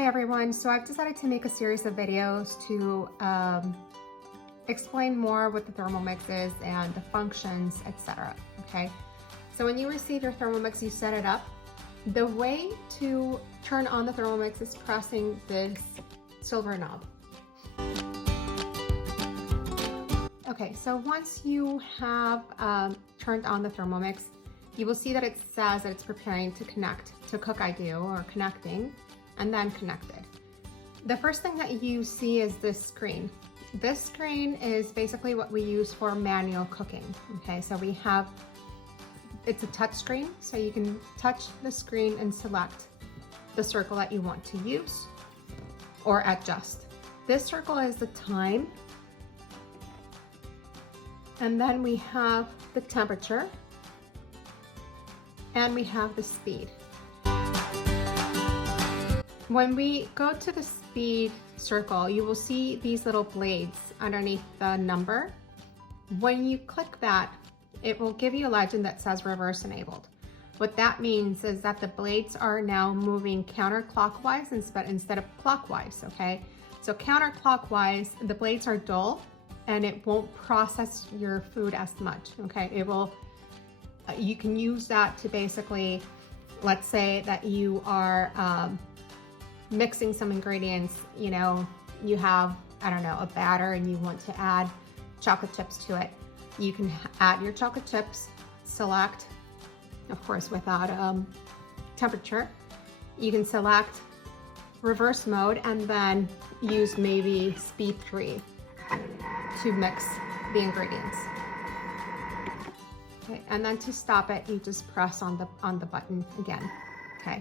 Hi everyone, so I've decided to make a series of videos to explain more what the Thermomix is and the functions, etc. Okay, so when you receive your Thermomix, you set it up. The way to turn on the Thermomix is pressing this silver knob. Okay, so once you have turned on the Thermomix, you will see that it says that it's preparing to connect to Cook I Do, or connecting, and then connected. The first thing that you see is this screen. This screen is basically what we use for manual cooking. Okay, so we have, it's a touch screen, so you can touch the screen and select the circle that you want to use or adjust. This circle is the time, and then we have the temperature, and we have the speed. When we go to the speed circle, you will see these little blades underneath the number. When you click that, it will give you a legend that says reverse enabled. What that means is that the blades are now moving counterclockwise instead of clockwise, okay? So counterclockwise, the blades are dull and it won't process your food as much, okay? It will, you can use that to basically, let's say that you are mixing some ingredients, you know, you have, I don't know, a batter and you want to add chocolate chips to it. You can add your chocolate chips, select, of course, without temperature. You can select reverse mode and then use maybe speed 3 to mix the ingredients. Okay, and then to stop it, you just press on the button again, okay?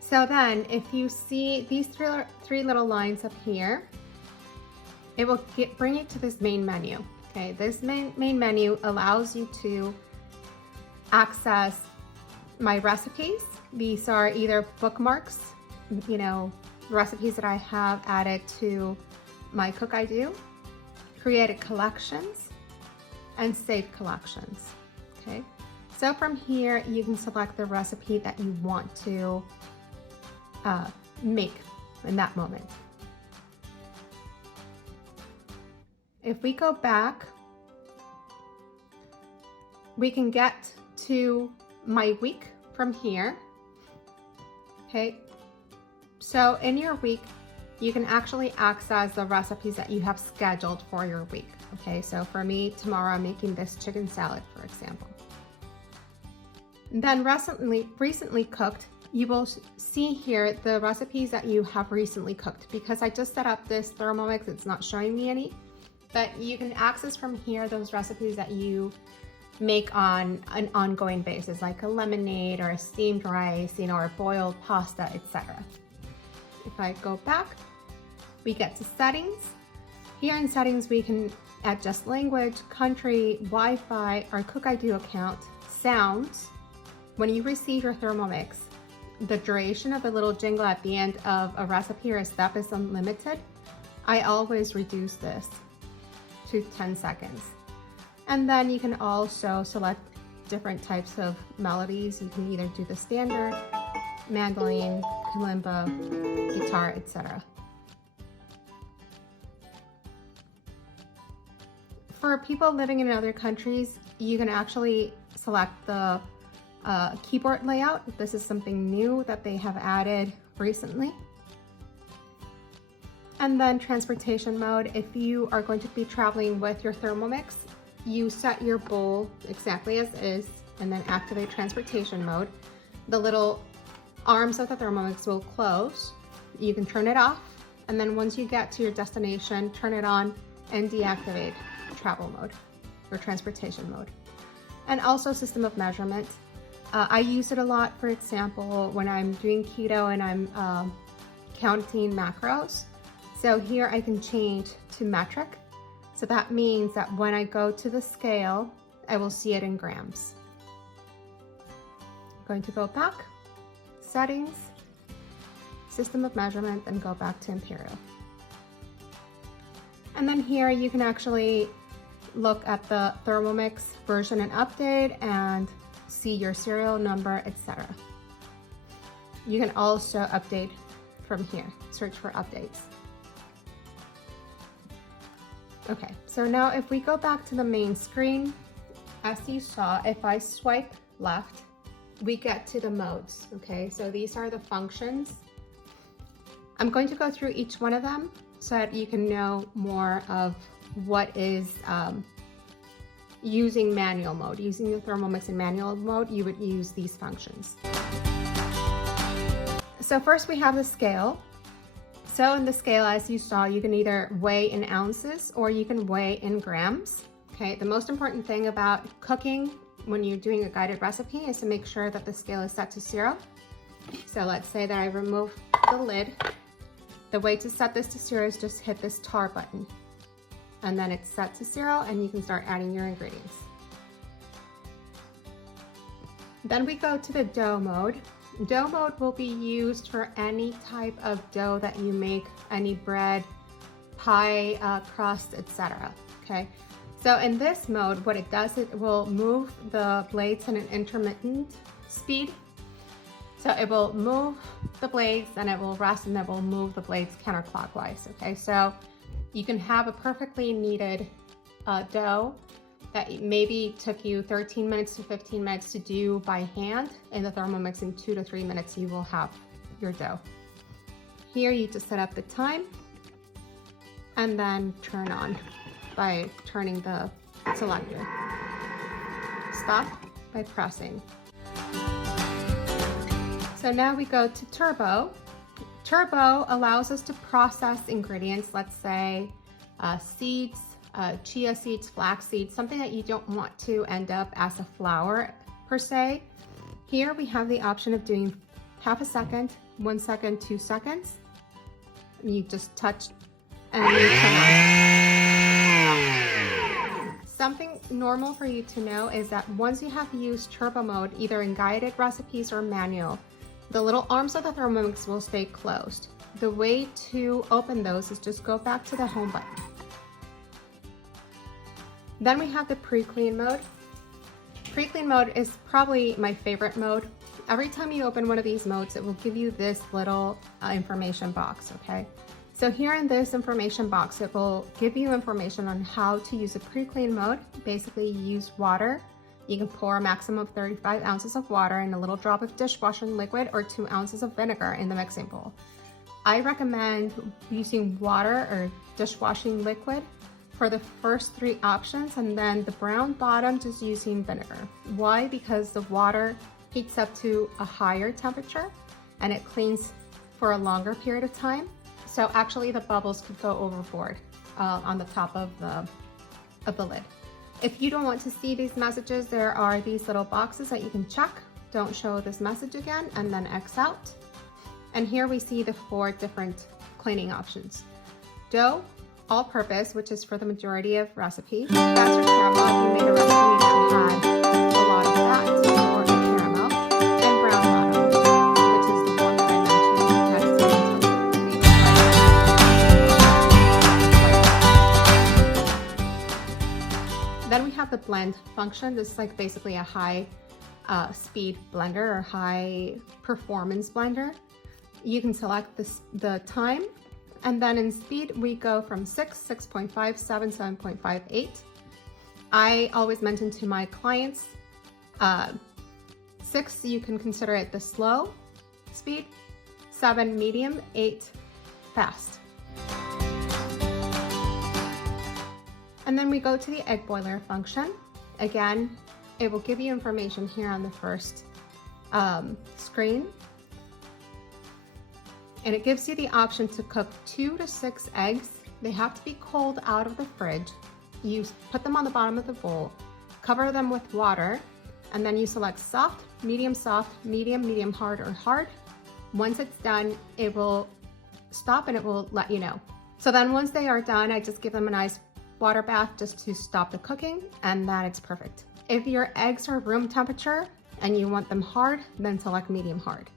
So then if you see these three little lines up here, it will bring you to this main menu. Okay, this main menu allows you to access my recipes. These are either bookmarks, you know, recipes that I have added to my Cook I Do, created collections, and saved collections. Okay, so from here you can select the recipe that you want to make in that moment. If we go back, we can get to my week from here. Okay, so in your week, you can actually access the recipes that you have scheduled for your week. Okay, so for me, tomorrow I'm making this chicken salad, for example. Then recently cooked, you will see here the recipes that you have recently cooked. Because I just set up this Thermomix, it's not showing me any, but you can access from here those recipes that you make on an ongoing basis, like a lemonade or a steamed rice, you know, or boiled pasta, etc. If I go back, we get to settings. Here in settings, we can adjust language, country, Wi-Fi, our Cook I Do account, sounds. When you receive your Thermomix, the duration of the little jingle at the end of a recipe or a step is unlimited. I always reduce this to 10 seconds. And then you can also select different types of melodies. You can either do the standard, mandolin, kalimba, guitar, etc. For people living in other countries, you can actually select the keyboard layout. This is something new that they have added recently. And then transportation mode. If you are going to be traveling with your Thermomix, you set your bowl exactly as is and then activate transportation mode. The little arms of the Thermomix will close. You can turn it off, and then once you get to your destination, turn it on and deactivate travel mode or transportation mode. And also system of measurement. I use it a lot, for example, when I'm doing keto and I'm counting macros. So here I can change to metric. So that means that when I go to the scale, I will see it in grams. I'm going to go back, settings, system of measurement, and go back to imperial. And then here you can actually look at the Thermomix version and update and see your serial number, etc. You can also update from here, search for updates. Okay, so now if we go back to the main screen, as you saw, if I swipe left, we get to the modes, okay? So these are the functions. I'm going to go through each one of them so that you can know more of what is using manual mode. Using the Thermomix in manual mode, you would use these functions. So first we have the scale. So in the scale, as you saw, you can either weigh in ounces or you can weigh in grams. Okay, the most important thing about cooking when you're doing a guided recipe is to make sure that the scale is set to 0. So let's say that I remove the lid. The way to set this to 0 is just hit this tar button. And then it's set to 0 and you can start adding your ingredients. Then we go to the dough mode. Dough mode will be used for any type of dough that you make, any bread, pie, crust, etc. Okay, so in this mode, what it does, it will move the blades at an intermittent speed. So it will move the blades, then it will rest, and it will move the blades counterclockwise. Okay, so you can have a perfectly kneaded dough that maybe took you 13 minutes to 15 minutes to do by hand. In the Thermomix, in 2 to 3 minutes, you will have your dough. Here you just set up the time and then turn on by turning the selector. Stop by pressing. So now we go to turbo. Turbo allows us to process ingredients, let's say seeds, chia seeds, flax seeds, something that you don't want to end up as a flour per se. Here we have the option of doing half a second, 1 second, 2 seconds. You just touch and you turn on. Something normal for you to know is that once you have used turbo mode, either in guided recipes or manual, the little arms of the Thermomix will stay closed. The way to open those is just go back to the home button. Then we have the pre-clean mode. Pre-clean mode is probably my favorite mode. Every time you open one of these modes, it will give you this little information box, okay? So here in this information box, it will give you information on how to use a pre-clean mode. Basically, you use water. You can pour a maximum of 35 ounces of water and a little drop of dishwashing liquid or 2 ounces of vinegar in the mixing bowl. I recommend using water or dishwashing liquid for the first 3 options, and then the brown bottom just using vinegar. Why? Because the water heats up to a higher temperature and it cleans for a longer period of time. So actually the bubbles could go overboard on the top of the lid. If you don't want to see these messages, there are these little boxes that you can check. Don't show this message again, and then X out. And here we see the 4 different cleaning options. Dough, all-purpose, which is for the majority of recipes. Fats or caramel, if you made a recipe that had a lot of fats or a caramel. And brown bottom, which is the one that I mentioned. Then we have the blend function. This is like basically a high speed blender or high performance blender. You can select the time. And then in speed, we go from 6, 6.5, 7, 7.58. I always mention to my clients, 6, you can consider it the slow speed, 7, medium, 8, fast. And then we go to the egg boiler function. Again, it will give you information here on the first screen. And it gives you the option to cook 2 to 6 eggs. They have to be cold out of the fridge. You put them on the bottom of the bowl, cover them with water, and then you select soft, medium, medium hard, or hard. Once it's done, it will stop and it will let you know. So then once they are done, I just give them a nice water bath just to stop the cooking, and then it's perfect. If your eggs are room temperature and you want them hard, then select medium hard.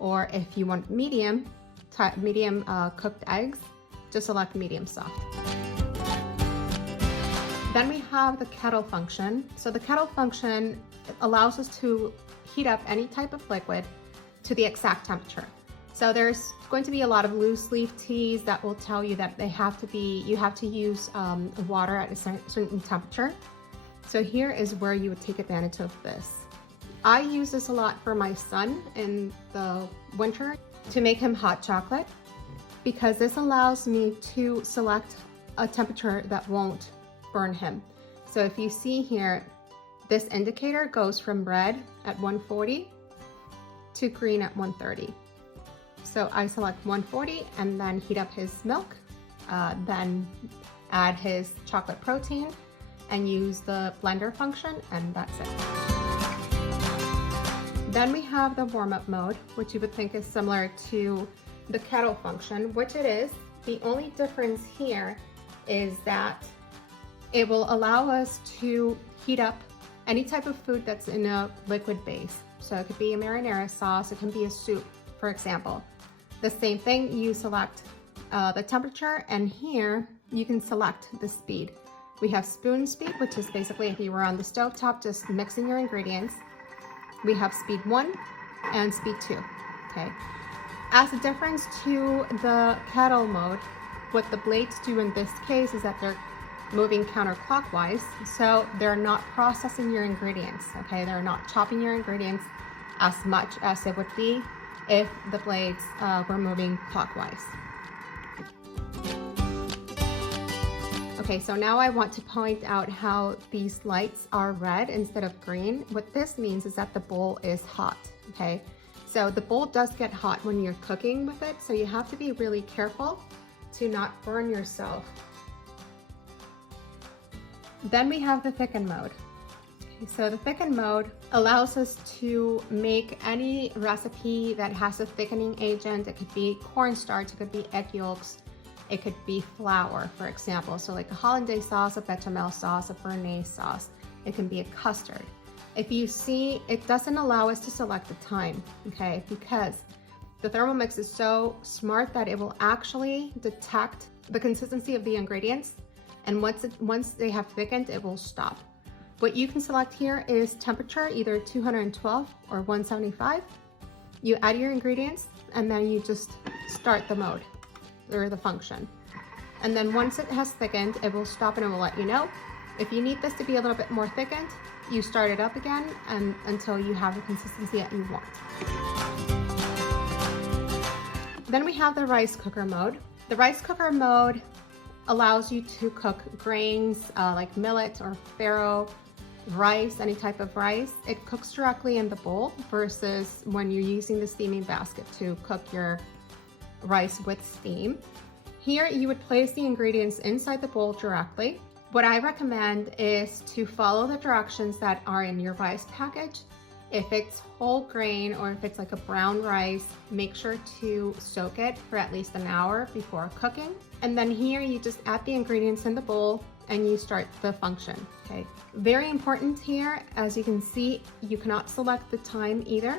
Or if you want medium cooked eggs, just select medium soft. Then we have the kettle function. So the kettle function allows us to heat up any type of liquid to the exact temperature. So there's going to be a lot of loose leaf teas that will tell you that you have to use water at a certain temperature. So here is where you would take advantage of this. I use this a lot for my son in the winter to make him hot chocolate, because this allows me to select a temperature that won't burn him. So if you see here, this indicator goes from red at 140 to green at 130. So I select 140 and then heat up his milk, then add his chocolate protein and use the blender function, and that's it. Then we have the warm-up mode, which you would think is similar to the kettle function, which it is. The only difference here is that it will allow us to heat up any type of food that's in a liquid base. So it could be a marinara sauce, it can be a soup, for example. The same thing, you select the temperature, and here you can select the speed. We have spoon speed, which is basically if you were on the stovetop just mixing your ingredients. We have speed 1 and speed 2, okay? As a difference to the kettle mode, what the blades do in this case is that they're moving counterclockwise, so they're not processing your ingredients, okay? They're not chopping your ingredients as much as it would be if the blades were moving clockwise. Okay, so now I want to point out how these lights are red instead of green. What this means is that the bowl is hot, okay? So the bowl does get hot when you're cooking with it, so you have to be really careful to not burn yourself. Then we have the thicken mode. So the thicken mode allows us to make any recipe that has a thickening agent. It could be cornstarch, it could be egg yolks, it could be flour, for example. So like a hollandaise sauce, a bechamel sauce, a béarnaise sauce. It can be a custard. If you see, it doesn't allow us to select the time, okay? Because the Thermomix is so smart that it will actually detect the consistency of the ingredients, and once they have thickened, it will stop. What you can select here is temperature, either 212 or 175. You add your ingredients, and then you just start the mode or the function. And then once it has thickened, it will stop and it will let you know. If you need this to be a little bit more thickened, you start it up again and until you have the consistency that you want. Then we have the rice cooker mode. The rice cooker mode allows you to cook grains like millet or farro rice, any type of rice. It cooks directly in the bowl versus when you're using the steaming basket to cook your rice with steam. Here you would place the ingredients inside the bowl directly. What I recommend is to follow the directions that are in your rice package. If it's whole grain or if it's like a brown rice, make sure to soak it for at least an hour before cooking. And then here you just add the ingredients in the bowl and you start the function, okay? Very important here, as you can see, you cannot select the time either.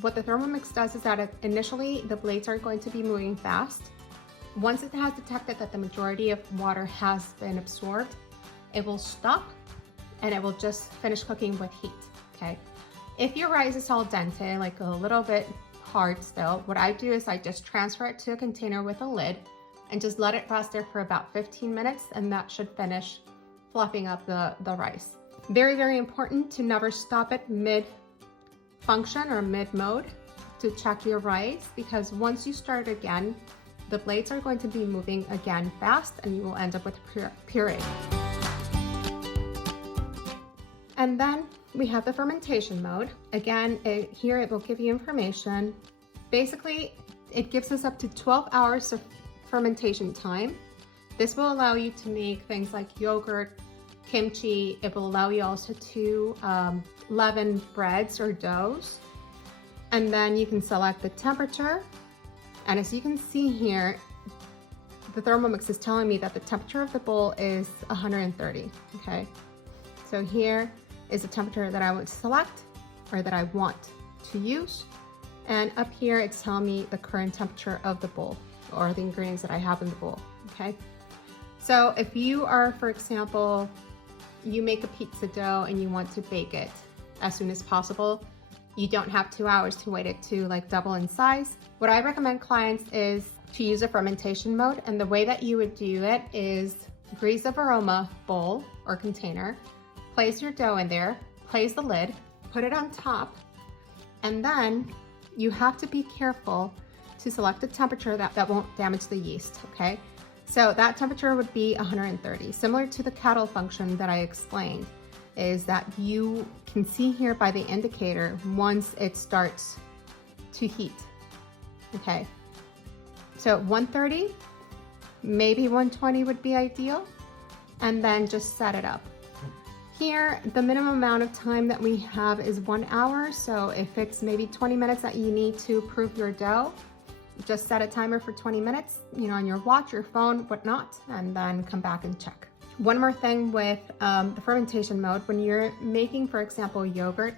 What the Thermomix does is that initially the blades are going to be moving fast. Once it has detected that the majority of water has been absorbed, it will stop and it will just finish cooking with heat, okay? If your rice is al dente, like a little bit hard still, what I do is I just transfer it to a container with a lid and just let it rest there for about 15 minutes, and that should finish fluffing up the rice. Very, very important to never stop it mid-function or mid-mode to check your rice, because once you start again, the blades are going to be moving again fast and you will end up with puree. And then we have the fermentation mode. Again, here it will give you information. Basically, it gives us up to 12 hours of fermentation time. This will allow you to make things like yogurt, kimchi. It will allow you also to leaven breads or doughs. And then you can select the temperature. And as you can see here, the Thermomix is telling me that the temperature of the bowl is 130, okay? So here is the temperature that I would select or that I want to use. And up here, it's telling me the current temperature of the bowl or the ingredients that I have in the bowl, okay? So if you are, for example, you make a pizza dough and you want to bake it as soon as possible, You don't have 2 hours to wait it to like double in size. What I recommend clients is to use a fermentation mode, and the way that you would do it is grease a aroma bowl or container, place your dough in there, place the lid, put it on top, and then you have to be careful to select a temperature that won't damage the yeast, okay? So that temperature would be 130, similar to the kettle function that I explained, is that you can see here by the indicator once it starts to heat, okay? So 130, maybe 120 would be ideal, and then just set it up. Here, the minimum amount of time that we have is 1 hour, so if it's maybe 20 minutes that you need to proof your dough, just set a timer for 20 minutes, you know, on your watch, your phone, whatnot, and then come back and check. One more thing with the fermentation mode, when you're making, for example, yogurt,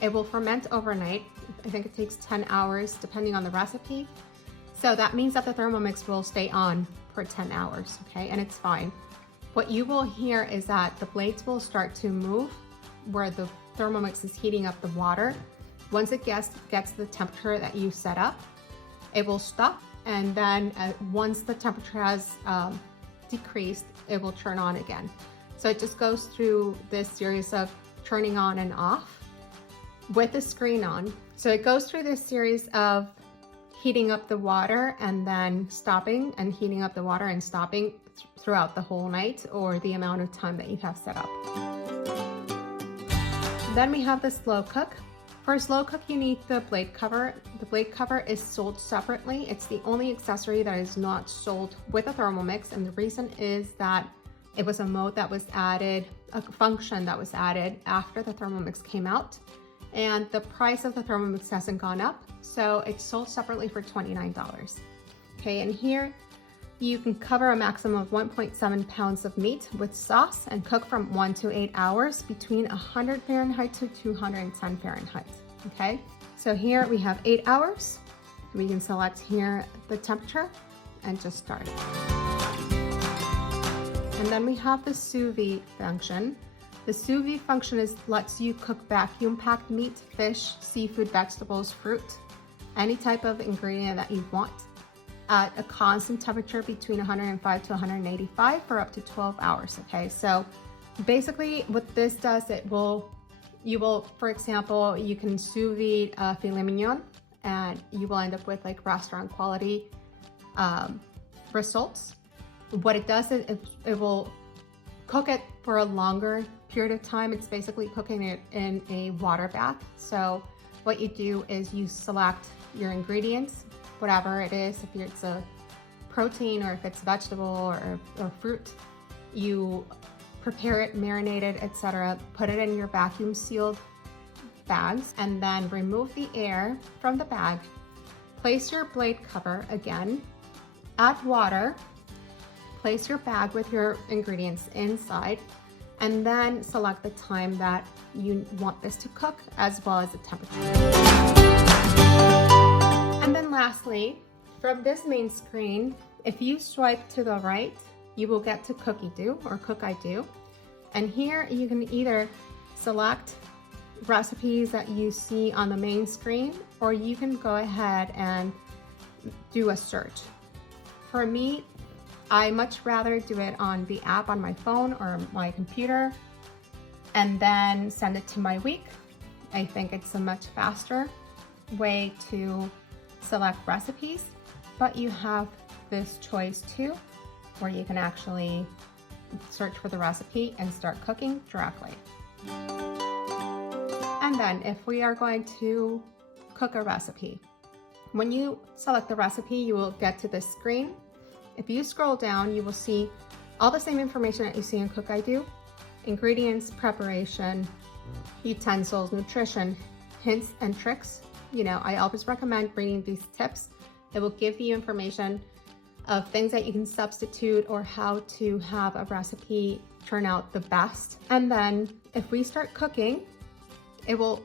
it will ferment overnight. I think it takes 10 hours depending on the recipe. So that means that the Thermomix will stay on for 10 hours, okay? And it's fine. What you will hear is that the blades will start to move where the Thermomix is heating up the water. Once it gets the temperature that you set up, it will stop. And then once the temperature has decreased, it will turn on again. So it just goes through this series of turning on and off with the screen on. So it goes through this series of heating up the water and then stopping, and heating up the water and stopping throughout the whole night, or the amount of time that you have set up. Then we have the slow cook. For slow cook, you need the blade cover. The blade cover is sold separately. It's the only accessory that is not sold with a Thermomix, and the reason is that it was a mode that was added, a function that was added after the Thermomix came out, and the price of the Thermomix hasn't gone up, so it's sold separately for $29. Okay, and here you can cover a maximum of 1.7 pounds of meat with sauce and cook from 1 to 8 hours between 100 Fahrenheit to 210 Fahrenheit, okay? So here we have 8 hours. We can select here the temperature and just start. And then we have the sous vide function. The sous vide function lets you cook vacuum packed meat, fish, seafood, vegetables, fruit, any type of ingredient that you want, at a constant temperature between 105 to 185 for up to 12 hours, okay? So basically what this does, you will, for example, you can sous vide filet mignon, and you will end up with like restaurant quality results. What it does is it will cook it for a longer period of time. It's basically cooking it in a water bath. So what you do is you select your ingredients, whatever it is, if it's a protein or if it's vegetable or fruit, you prepare it, marinate it, etc., put it in your vacuum sealed bags, and then remove the air from the bag. Place your blade cover again, add water, place your bag with your ingredients inside, and then select the time that you want this to cook, as well as the temperature. And then lastly, from this main screen, if you swipe to the right, you will get to Cookie Do or Cook I Do. And here you can either select recipes that you see on the main screen, or you can go ahead and do a search. For me, I much rather do it on the app on my phone or my computer and then send it to my week. I think it's a much faster way to select recipes, but you have this choice too, where you can actually search for the recipe and start cooking directly. And then if we are going to cook a recipe, when you select the recipe, you will get to this screen. If you scroll down, you will see all the same information that you see in Cook I Do: ingredients, preparation, utensils, nutrition, hints and tricks. You know, I always recommend reading these tips. It will give you information of things that you can substitute or how to have a recipe turn out the best. And then if we start cooking, it will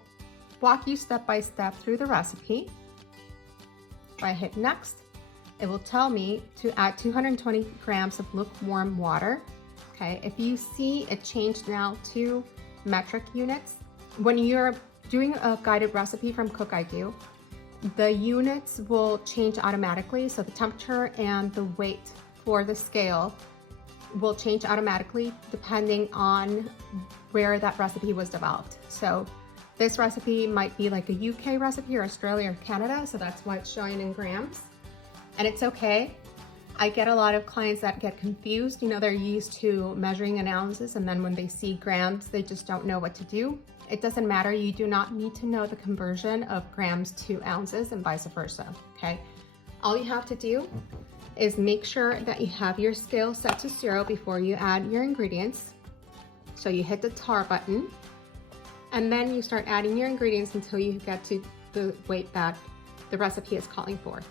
walk you step by step through the recipe. If I hit next, it will tell me to add 220 grams of lukewarm water. Okay, if you see it changed now to metric units, when you're doing a guided recipe from Cook IQ, the units will change automatically. So the temperature and the weight for the scale will change automatically depending on where that recipe was developed. So this recipe might be like a UK recipe or Australia or Canada, so that's why it's showing in grams. And it's okay. I get a lot of clients that get confused. You know, they're used to measuring in ounces, and then when they see grams, they just don't know what to do. It doesn't matter. You do not need to know the conversion of grams to ounces and vice versa, okay? All you have to do is make sure that you have your scale set to 0 before you add your ingredients. So you hit the tar button, and then you start adding your ingredients until you get to the weight that the recipe is calling for.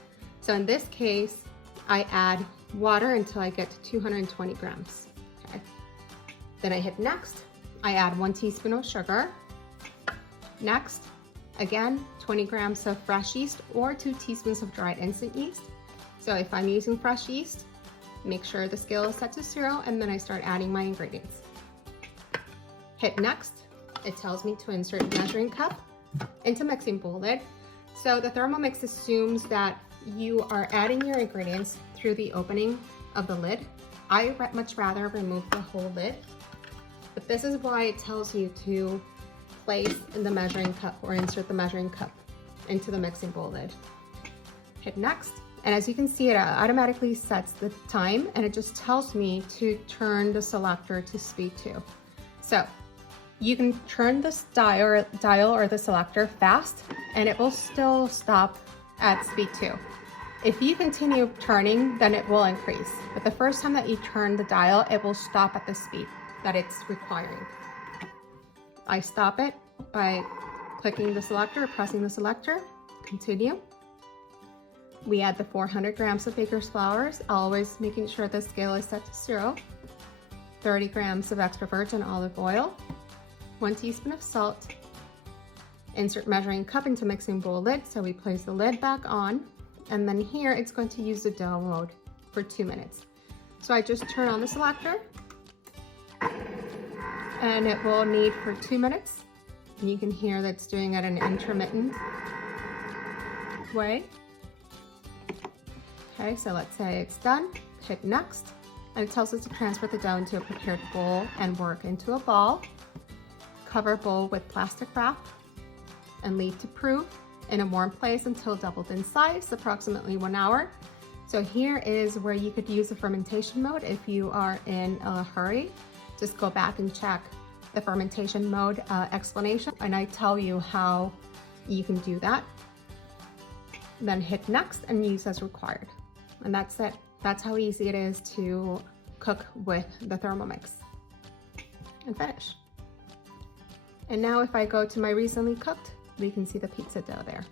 So in this case, I add water until I get to 220 grams, okay? Then I hit next. I add 1 teaspoon of sugar. Next, again, 20 grams of fresh yeast or 2 teaspoons of dried instant yeast. So if I'm using fresh yeast, make sure the scale is set to 0, and then I start adding my ingredients. Hit next. It tells me to insert measuring cup into mixing bowl lid. So the Thermomix assumes that you are adding your ingredients through the opening of the lid. I much rather remove the whole lid, but this is why it tells you to place in the measuring cup or insert the measuring cup into the mixing bowl lid. Hit next, and as you can see, it automatically sets the time, and it just tells me to turn the selector to speed 2. So you can turn this dial or the selector fast, and it will still stop at speed 2. If you continue turning, then it will increase. But the first time that you turn the dial, it will stop at the speed that it's requiring. I stop it by clicking the selector, pressing the selector, continue. We add the 400 grams of baker's flour, always making sure the scale is set to 0. 30 grams of extra virgin olive oil, 1 teaspoon of salt. Insert measuring cup into mixing bowl lid, so we place the lid back on, and then here it's going to use the dough mode for 2 minutes. So I just turn on the selector, and it will knead for 2 minutes. And you can hear that it's doing it in an intermittent way. Okay, so let's say it's done. Hit next, and it tells us to transfer the dough into a prepared bowl and work into a ball. Cover bowl with plastic wrap and leave to proof in a warm place until doubled in size, approximately 1 hour. So here is where you could use the fermentation mode if you are in a hurry. Just go back and check the fermentation mode explanation, and I tell you how you can do that. Then hit next and use as required. And that's it. That's how easy it is to cook with the Thermomix. And finish. And now if I go to my recently cooked, we can see the pizza dough there.